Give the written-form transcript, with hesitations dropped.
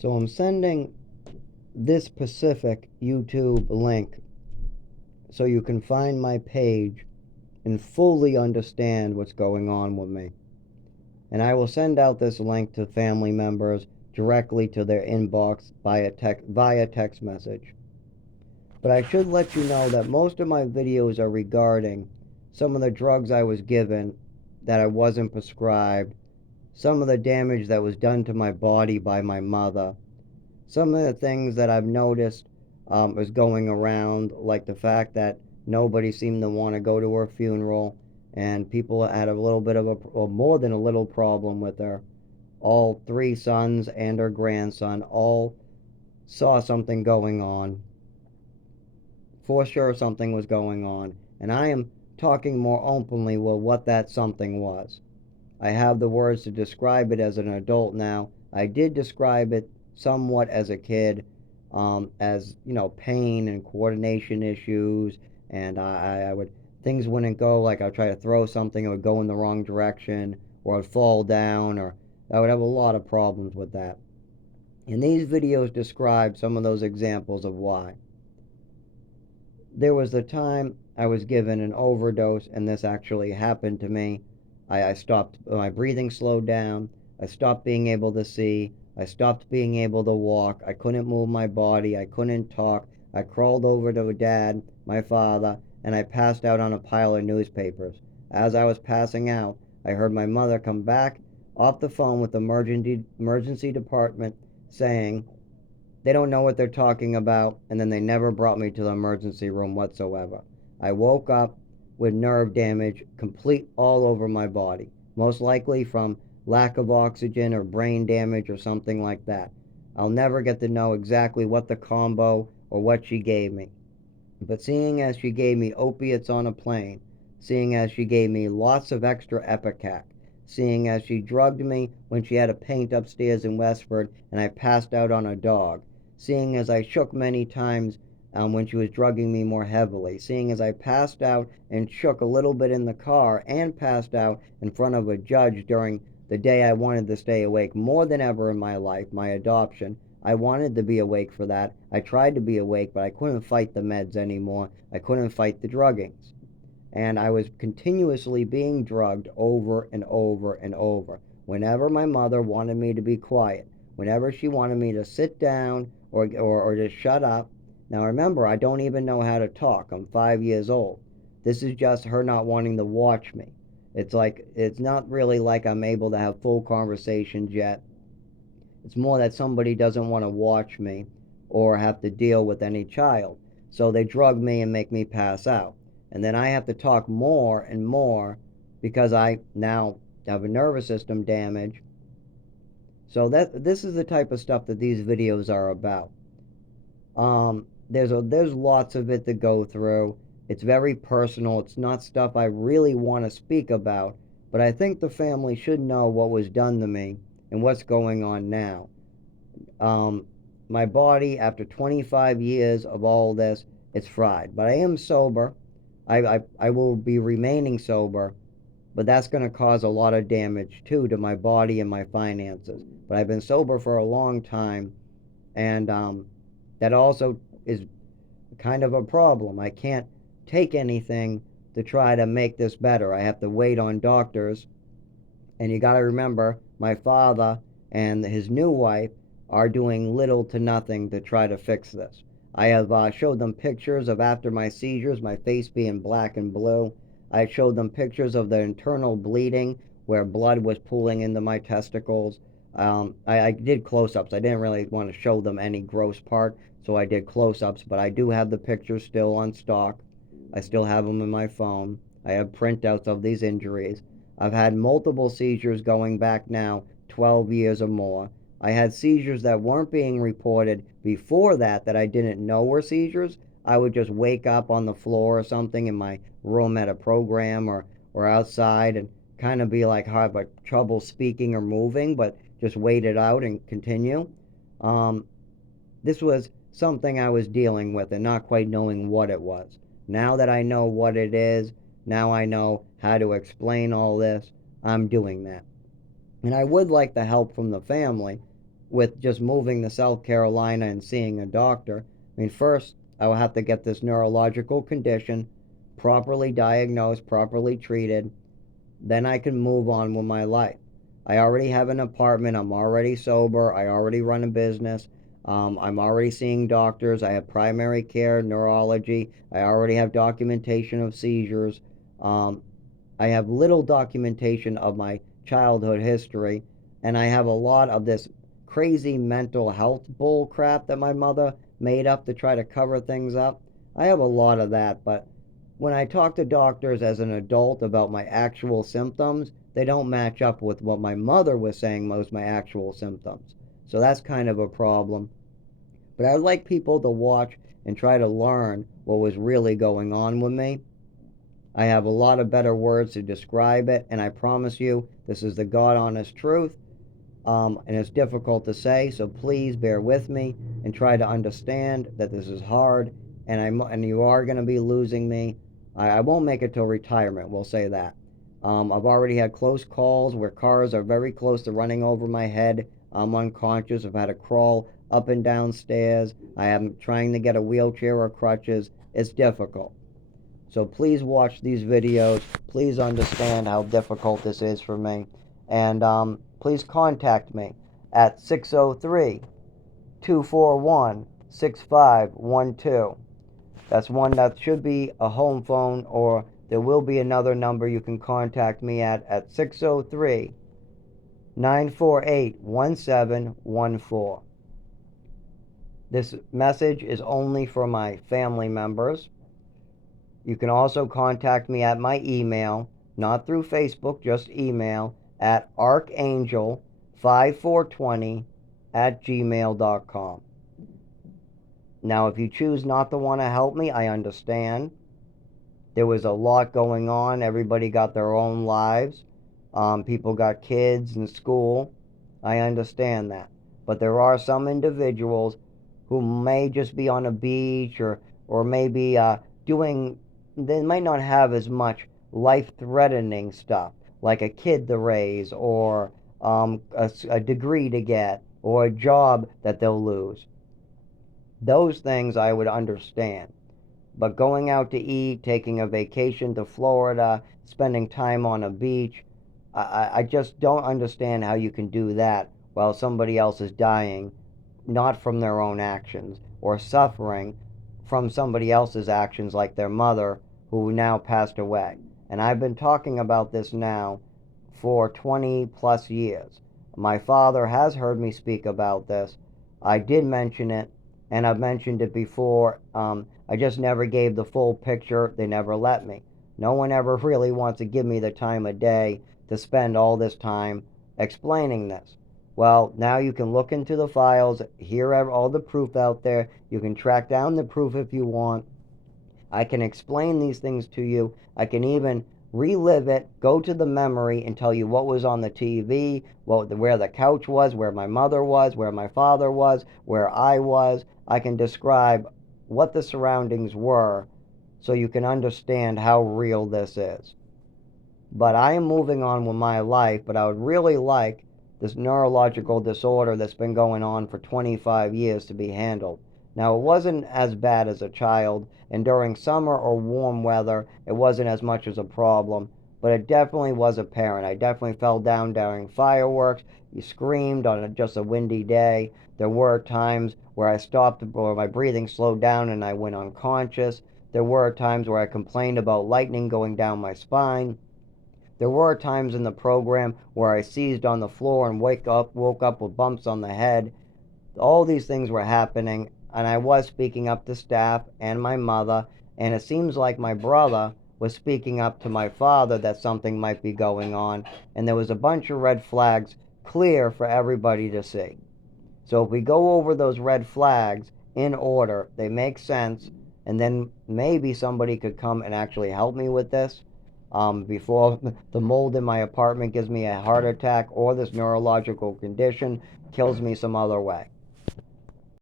So I'm sending this specific YouTube link so you can find my page and fully understand what's going on with me. And I will send out this link to family members directly to their inbox via text message. But I should let you know that most of my videos are regarding some of the drugs I was given that I wasn't prescribed, some of the damage that was done to my body by my mother, some of the things that I've noticed is going around, like the fact that nobody seemed to want to go to her funeral, and people had a little bit of or more than a little problem with her. All three sons and her grandson all saw something going on. For sure, something was going on, and I am talking more openly with what that something was. I have the words to describe it as an adult now. I did describe it somewhat as a kid, as pain and coordination issues, and I would things wouldn't go like I'd try to throw something, it would go in the wrong direction, or I'd fall down, or I would have a lot of problems with that. And these videos describe some of those examples of why. There was the time I was given an overdose, and this actually happened to me. I stopped, my breathing slowed down. I stopped being able to see. I stopped being able to walk. I couldn't move my body. I couldn't talk. I crawled over to Dad, my father, and I passed out on a pile of newspapers. As I was passing out, I heard my mother come back off the phone with the emergency department saying, they don't know what they're talking about, and then they never brought me to the emergency room whatsoever. I woke up with nerve damage complete all over my body, most likely from lack of oxygen or brain damage or something like that. I'll never get to know exactly what the combo or what she gave me. But seeing as she gave me opiates on a plane, seeing as she gave me lots of extra Epicac, seeing as she drugged me when she had a paint upstairs in Westford and I passed out on a dog, seeing as I shook many times when she was drugging me more heavily, seeing as I passed out and shook a little bit in the car and passed out in front of a judge during the day I wanted to stay awake more than ever in my life, my adoption. I wanted to be awake for that. I tried to be awake, but I couldn't fight the meds anymore. I couldn't fight the druggings. And I was continuously being drugged over and over and over. Whenever my mother wanted me to be quiet, whenever she wanted me to sit down or just shut up. Now remember, I don't even know how to talk. I'm 5 years old. This is just her not wanting to watch me. It's not really like I'm able to have full conversations yet. It's more that somebody doesn't want to watch me or have to deal with any child. So they drug me and make me pass out. And then I have to talk more and more because I now have a nervous system damage. So this is the type of stuff that these videos are about. There's lots of it to go through. It's very personal. It's not stuff I really want to speak about, but I think the family should know what was done to me and what's going on now. Um, my body, after 25 years of all this, it's fried. But I am sober. I will be remaining sober, but that's going to cause a lot of damage too to my body and my finances. But I've been sober for a long time, and that also is kind of a problem. I can't take anything to try to make this better. I have to wait on doctors. And you got to remember, my father and his new wife are doing little to nothing to try to fix this. I have showed them pictures of after my seizures, my face being black and blue. I showed them pictures of the internal bleeding where blood was pooling into my testicles. I did close ups. I didn't really want to show them any gross part, so I did close ups, but I do have the pictures still on stock. I still have them in my phone. I have printouts of these injuries. I've had multiple seizures going back now 12 years or more. I had seizures that weren't being reported before that I didn't know were seizures. I would just wake up on the floor or something in my room at a program or outside and kind of be like have trouble speaking or moving, but just wait it out and continue. Um, this was something I was dealing with and not quite knowing what it was. Now that I know what it is, now I know how to explain all this, I'm doing that. And I would like the help from the family with just moving to South Carolina and seeing a doctor. I mean, first, I will have to get this neurological condition properly diagnosed, properly treated. Then I can move on with my life. I already have an apartment. I'm already sober. I already run a business. I'm already seeing doctors. I have primary care, neurology. I already have documentation of seizures. I have little documentation of my childhood history. And I have a lot of this crazy mental health bull crap that my mother made up to try to cover things up. I have a lot of that, but when I talk to doctors as an adult about my actual symptoms, they don't match up with what my mother was saying was my actual symptoms. So that's kind of a problem. But I'd like people to watch and try to learn what was really going on with me. I have a lot of better words to describe it, and I promise you, this is the God honest truth. And it's difficult to say, so please bear with me and try to understand that this is hard, and you are going to be losing me. I won't make it till retirement, we'll say that. I've already had close calls where cars are very close to running over my head. I'm unconscious. I've had to crawl up and down stairs. I am trying to get a wheelchair or crutches. It's difficult. So please watch these videos. Please understand how difficult this is for me. And please contact me at 603 241 6512. That's one that should be a home phone, or there will be another number you can contact me at 603 948 1714. This message is only for my family members. You can also contact me at my email, not through Facebook, just email, at archangel5420 at gmail.com. Now, if you choose not to want to help me, I understand. There was a lot going on. Everybody got their own lives. People got kids in school. I understand that. But there are some individuals who may just be on a beach, or maybe doing, they might not have as much life-threatening stuff, like a kid to raise, or a degree to get, or a job that they'll lose. Those things I would understand. But going out to eat, taking a vacation to Florida, spending time on a beach, I just don't understand how you can do that while somebody else is dying, not from their own actions, or suffering from somebody else's actions, like their mother, who now passed away. And I've been talking about this now for 20 plus years. My father has heard me speak about this. I did mention it, and I've mentioned it before. I just never gave the full picture. They never let me. No one ever really wants to give me the time of day to spend all this time explaining this. Well, now you can look into the files, hear all the proof out there. You can track down the proof if you want. I can explain these things to you. I can even relive it, go to the memory, and tell you what was on the TV, where the couch was, where my mother was, where my father was, where I was. I can describe what the surroundings were so you can understand how real this is. But I am moving on with my life, but I would really like this neurological disorder that's been going on for 25 years to be handled. Now, it wasn't as bad as a child, and during summer or warm weather, it wasn't as much as a problem, but it definitely was apparent. I definitely fell down during fireworks. You screamed on just a windy day. There were times where I stopped, or my breathing slowed down and I went unconscious. There were times where I complained about lightning going down my spine. There were times in the program where I seized on the floor and woke up with bumps on the head. All these things were happening, and I was speaking up to staff and my mother, and it seems like my brother was speaking up to my father that something might be going on, and there was a bunch of red flags clear for everybody to see. So if we go over those red flags in order, they make sense, and then maybe somebody could come and actually help me with this before the mold in my apartment gives me a heart attack, or this neurological condition kills me some other way.